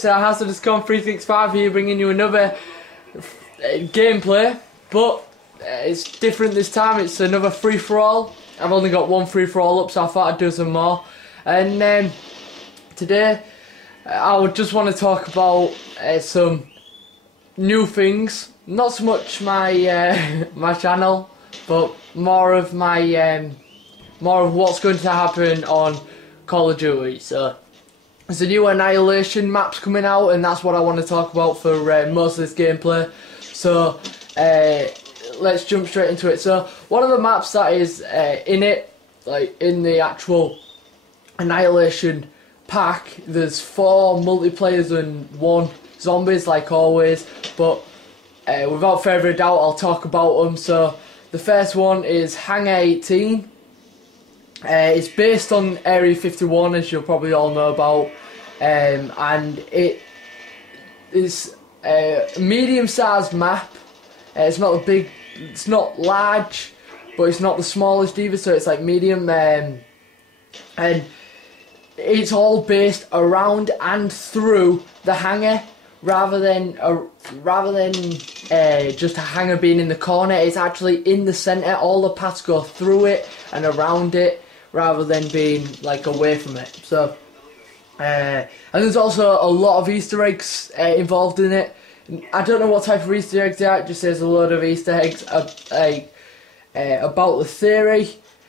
so Hazard has come 365 here, bringing you another gameplay, but it's different this time. It's another free-for-all. I've only got one free-for-all up, so I thought I'd do some more. And today, I would just want to talk about some new things. Not so much my my channel, but more of my more of what's going to happen on Call of Duty. So there's a new Annihilation maps coming out, and that's what I want to talk about for most of this gameplay. So let's jump straight into it. So one of the maps that is in it, like in the actual Annihilation pack, there's 4 multiplayers and 1 zombies, like always. But without further doubt, I'll talk about them. So the first one is Hangar 18. It's based on Area 51, as you'll probably all know about, and it is a medium-sized map. It's not a big, it's not large, but it's not the smallest either. So it's like medium, and it's all based around and through the hangar, rather than just a hangar being in the corner. It's actually in the centre. All the paths go through it and around it, rather than being like away from it. So and there's also a lot of Easter eggs involved in it. I don't know what type of Easter eggs they are. It just says a load of Easter eggs about the theory.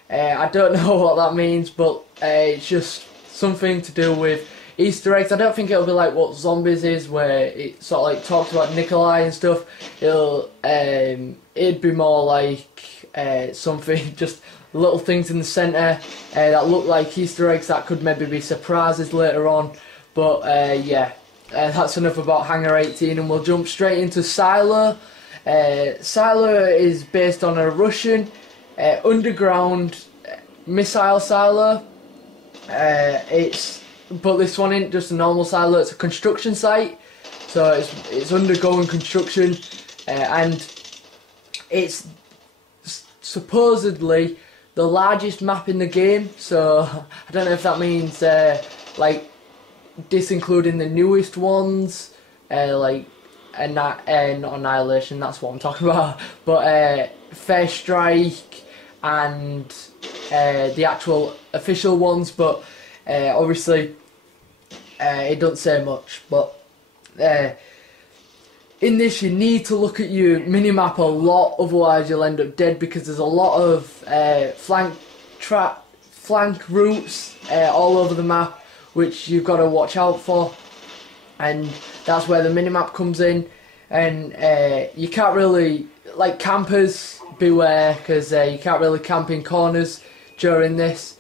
I don't know what that means, but it's just something to do with Easter eggs. I don't think it'll be like what Zombies is, where it sort of like talks about Nikolai and stuff. It'd be more like something, just little things in the centre that look like Easter eggs that could maybe be surprises later on. But yeah, that's enough about Hangar 18, and we'll jump straight into Silo. Silo is based on a Russian underground missile silo. But this one isn't just a normal silo, it's a construction site. So it's undergoing construction, and it's supposedly the largest map in the game. So I don't know if that means like disincluding the newest ones, like not Annihilation, that's what I'm talking about, but Fair Strike and the actual official ones. But obviously it doesn't say much. But in this, you need to look at your minimap a lot, otherwise you'll end up dead, because there's a lot of flank routes all over the map, which you've got to watch out for, and that's where the minimap comes in. And you can't really, like, campers, beware, because you can't really camp in corners during this,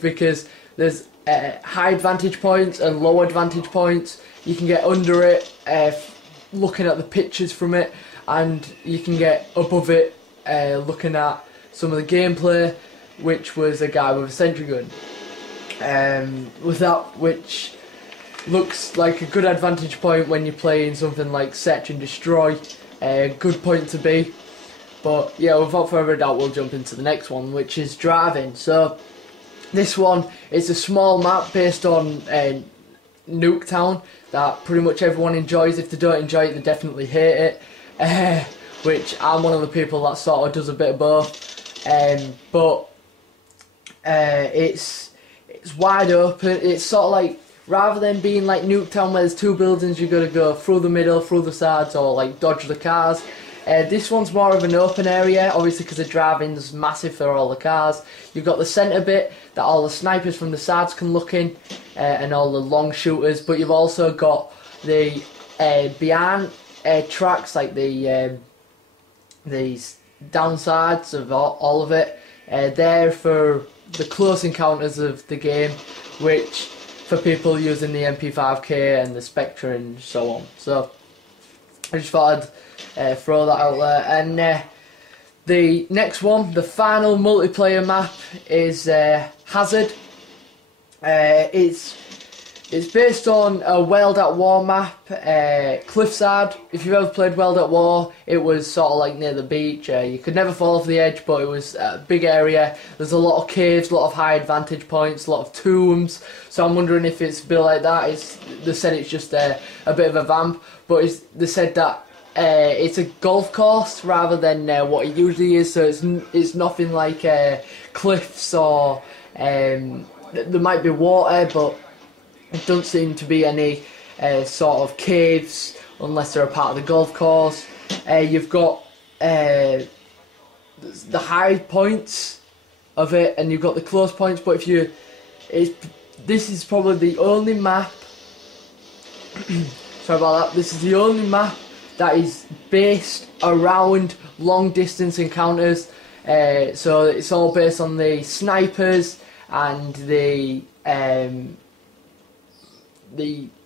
because there's high advantage points and low advantage points. You can get under it looking at the pictures from it, and you can get above it looking at some of the gameplay, which was a guy with a sentry gun, which looks like a good advantage point when you're playing something like Search and Destroy. Good point to be. But yeah, without further doubt, we'll jump into the next one, which is Driving. So this one is a small map based on Nuketown that pretty much everyone enjoys. If they don't enjoy it, they definitely hate it, which I'm one of the people that sort of does a bit of both. But it's wide open. It's sort of like, rather than being like Nuketown where there's 2 buildings, you've got to go through the middle, through the sides, or like dodge the cars. This one's more of an open area, obviously, because the driving's massive for all the cars. You've got the centre bit that all the snipers from the sides can look in, and all the long shooters. But you've also got the behind tracks, like the downsides of all of it. There for the close encounters of the game, which for people using the MP5K and the Spectre and so on. So I just thought I'd throw that out there. And the next one, the final multiplayer map, is Hazard. It's It's based on a World at War map, Cliffside. If you've ever played World at War, it was sort of like near the beach. You could never fall off the edge, but it was a big area. There's a lot of caves, a lot of high advantage points, a lot of tombs. So I'm wondering if it's a bit like that. They said it's just a bit of a vamp, but they said that it's a golf course rather than what it usually is. So it's nothing like cliffs or there might be water, but it doesn't seem to be any sort of caves unless they're a part of the golf course. You've got the high points of it, and you've got the close points. But this is probably the only map. Sorry about that. This is the only map that is based around long distance encounters. So it's all based on the snipers and the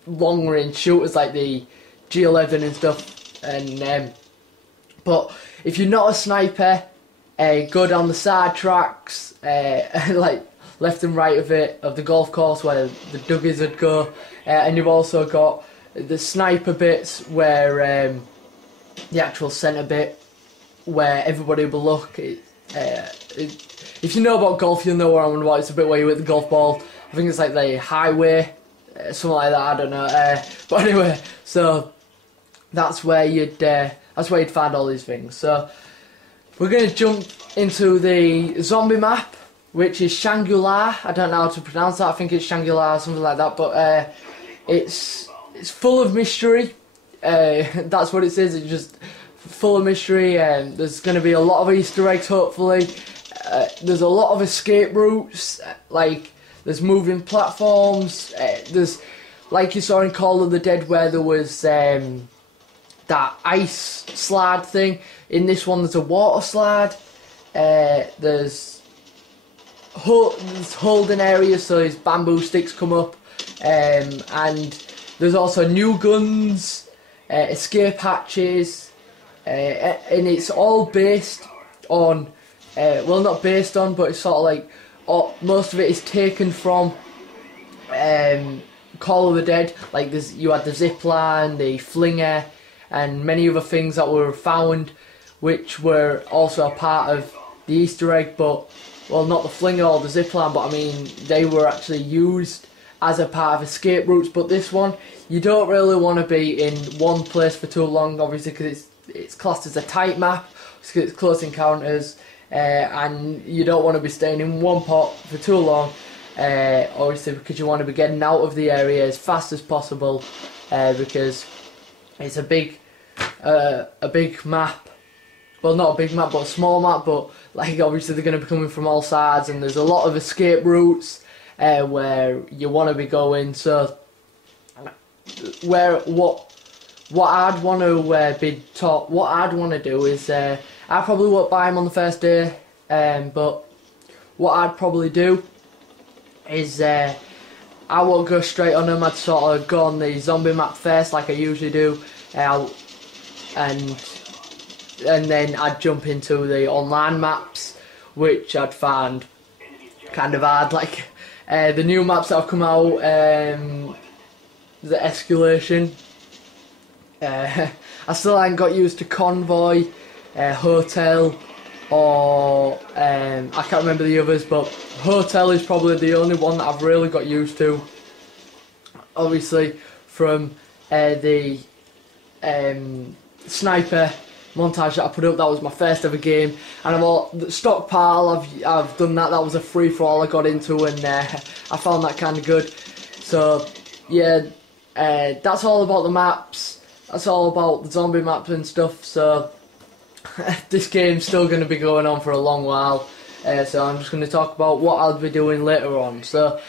long range shooters like the G11 and stuff. And but if you're not a sniper, go down the side tracks, like left and right of the golf course where the duggies would go, and you've also got the sniper bits where the actual centre bit where everybody will look. If you know about golf, you'll know what I'm on about. It's a bit where you hit the golf ball. I think it's like the highway, something like that. I don't know. But anyway, so that's where you'd find all these things. So we're gonna jump into the zombie map, which is Shangri-La. I don't know how to pronounce that. I think it's Shangri-La or something like that. But it's full of mystery. That's what it says. It's just full of mystery, and there's going to be a lot of Easter eggs, hopefully. There's a lot of escape routes, like there's moving platforms. There's, like you saw in Call of the Dead, where there was that ice slide thing. In this one, there's a water slide. There's holding areas, so these bamboo sticks come up, and there's also new guns, escape hatches, and it's all based on, well, not based on, but it's sort of like, most of it is taken from Call of the Dead. Like you had the zip line, the flinger, and many other things that were found, which were also a part of the Easter egg, but, well, not the flinger or the zip line, but I mean, they were actually used as a part of escape routes. But this one, you don't really want to be in one place for too long, obviously, because it's classed as a tight map, because it's close encounters, and you don't want to be staying in one pot for too long, obviously, because you want to be getting out of the area as fast as possible, because it's a big map. Well, not a big map, but a small map, but like obviously they're going to be coming from all sides, and there's a lot of escape routes where you want to be going. So what I'd want to be taught, what I'd want to do is, I probably won't buy them on the first day, but what I'd probably do is I won't go straight on them. I'd sort of go on the zombie map first, like I usually do, and then I'd jump into the online maps, which I'd find kind of hard. Like the new maps that have come out, the Escalation. I still haven't got used to Convoy, Hotel, or I can't remember the others, but Hotel is probably the only one that I've really got used to. Obviously, from the sniper montage that I put up, that was my first ever game, and the stockpile, I've done that. That was a free for all I got into, and I found that kind of good. So yeah, that's all about the maps. That's all about the zombie maps and stuff. So this game's still going to be going on for a long while. So I'm just going to talk about what I'll be doing later on. So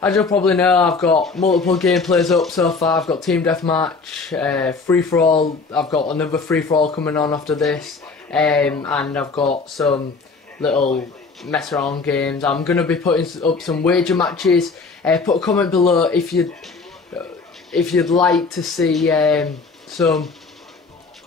as you'll probably know, I've got multiple gameplays up so far. I've got Team Deathmatch, Free For All. I've got another Free For All coming on after this, and I've got some little mess around games. I'm going to be putting up some wager matches. Put a comment below if you'd like to see some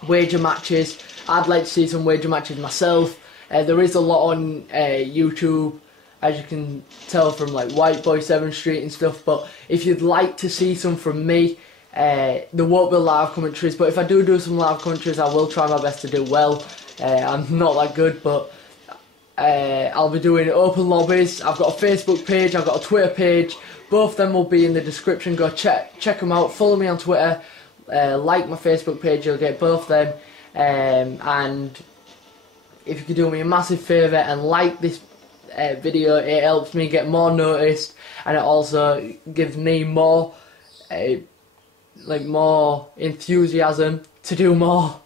wager matches. I'd like to see some wager matches myself. There is a lot on YouTube as you can tell from like White Boy 7th Street and stuff. But if you'd like to see some from me, there won't be live commentaries, but if I do some live commentaries, I will try my best to do well. I'm not that good, but I'll be doing open lobbies. I've got a Facebook page, I've got a Twitter page. Both of them will be in the description. Go check them out. Follow me on Twitter. Like my Facebook page, you'll get both of them. And if you could do me a massive favour and like this video, it helps me get more noticed, and it also gives me more more enthusiasm to do more,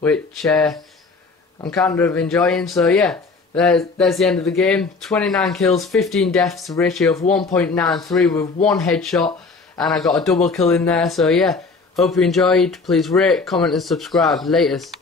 which I'm kind of enjoying. So yeah, there's the end of the game. 29 kills, 15 deaths, ratio of 1.93 with 1 headshot, and I got a double kill in there. So yeah, hope you enjoyed. Please rate, comment and subscribe. Latest.